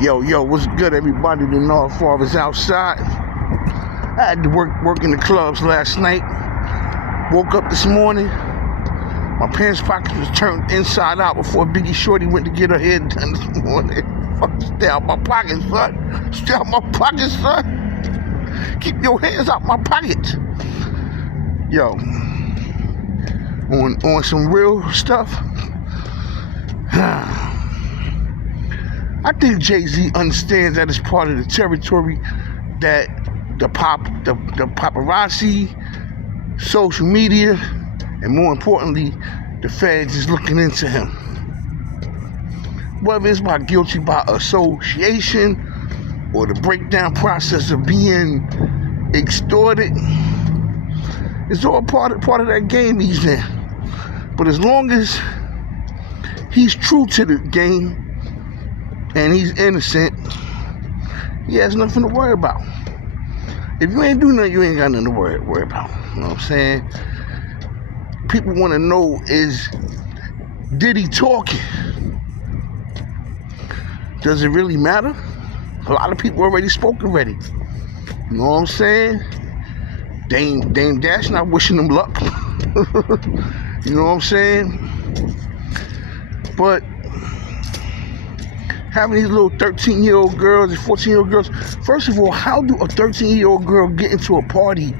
Yo, what's good, everybody? The North Farmers outside. I had to work in the clubs last night. Woke up this morning. My pants pockets was turned inside out before Biggie Shorty went to get her hair done this morning. Fuck, stay out my pockets, son. Stay out my pockets, son. Keep your hands out my pockets. Yo, on some real stuff. I think Jay-Z understands that it's part of the territory that the paparazzi, social media, and more importantly, the feds is looking into him. Whether it's by guilty by association or the breakdown process of being extorted, it's all part of that game he's in. But as long as he's true to the game and he's innocent, he has nothing to worry about. If you ain't do nothing, you ain't got nothing to worry about. You know what I'm saying? People want to know, is Diddy talking? Does it really matter? A lot of people already spoke already. You know what I'm saying? Dame Dash not wishing them luck. You know what I'm saying? But having these little 13-year-old girls and 14-year-old girls, first of all, how do a 13-year-old girl get into a party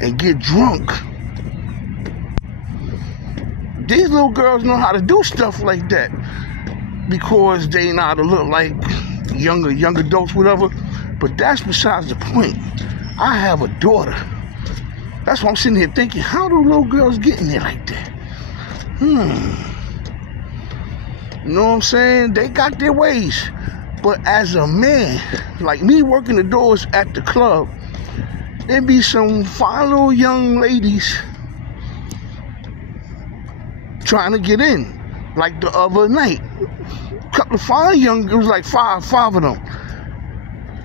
and get drunk? These little girls know how to do stuff like that because they know how to look like young adults, whatever. But that's besides the point. I have a daughter. That's why I'm sitting here thinking, how do little girls get in there like that? You know what I'm saying? They got their ways. But as a man, like me working the doors at the club, there be some fine little young ladies trying to get in. Like the other night. A couple of fine young, it was like five of them.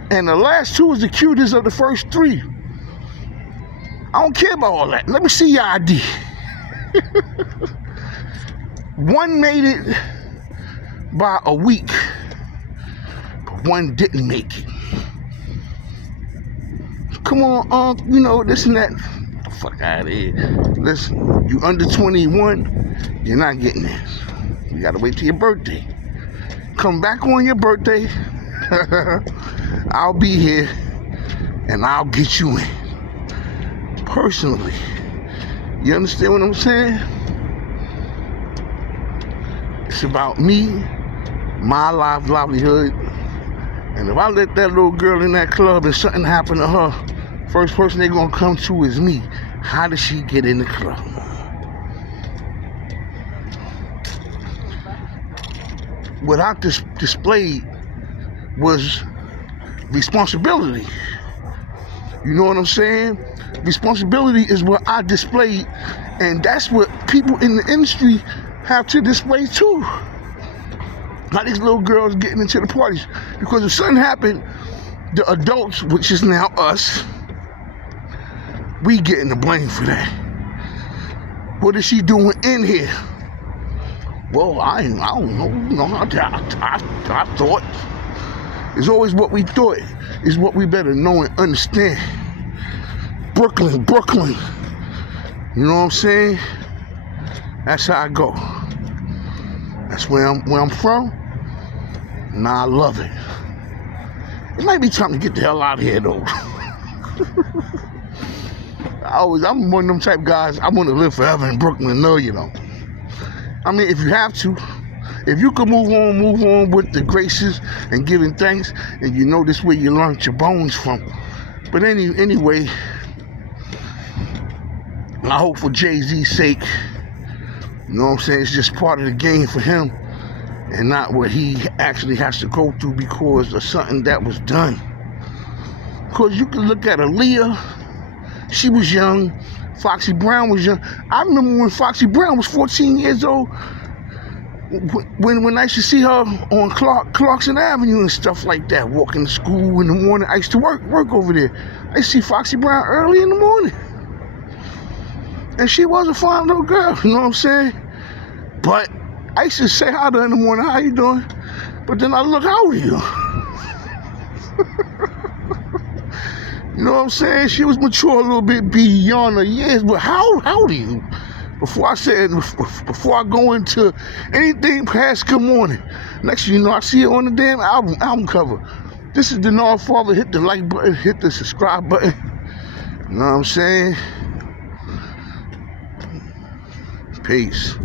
And the last two was the cutest of the first three. I don't care about all that. Let me see your ID. One made it by a week, but one didn't make it. Come on, you know, this and that. Get the fuck out of here. Listen, you under 21, you're not getting this. You gotta wait till your birthday. Come back on your birthday. I'll be here and I'll get you in. Personally. You understand what I'm saying? It's about me, my livelihood. And if I let that little girl in that club and something happen to her, first person they're gonna come to is me. How did she get in the club? What I displayed was responsibility. You know what I'm saying? Responsibility is what I displayed, and that's what people in the industry have to display too. Not these little girls getting into the parties. Because if something happened, the adults, which is now us, we getting the blame for that. What is she doing in here? Well, I don't know. You know, I thought. It's always what we thought is what we better know and understand. Brooklyn. You know what I'm saying? That's how I go. That's where I'm from. And I love it. It might be time to get the hell out of here, though. I'm one of them type guys, I want to live forever in Brooklyn, no, you know. I mean, if you have to, if you can move on with the graces and giving thanks, and you know this where you learned your bones from. But anyway, I hope for Jay-Z's sake, you know what I'm saying, it's just part of the game for him and not what he actually has to go through because of something that was done. Because you can look at Aaliyah, she was young, Foxy Brown was young. I remember when Foxy Brown was 14 years old, when I used to see her on Clarkson Avenue and stuff like that, walking to school in the morning. I used to work over there. I used to see Foxy Brown early in the morning. And she was a fine little girl, you know what I'm saying? But I used to say hi to her in the morning, how you doing? But then I look, how old are you? You know what I'm saying? She was mature a little bit beyond her years, but how old are you? Before I go into anything past good morning, next thing you know, I see it on the damn album cover. This is the Denard Father. Hit the like button, hit the subscribe button. You know what I'm saying? Peace.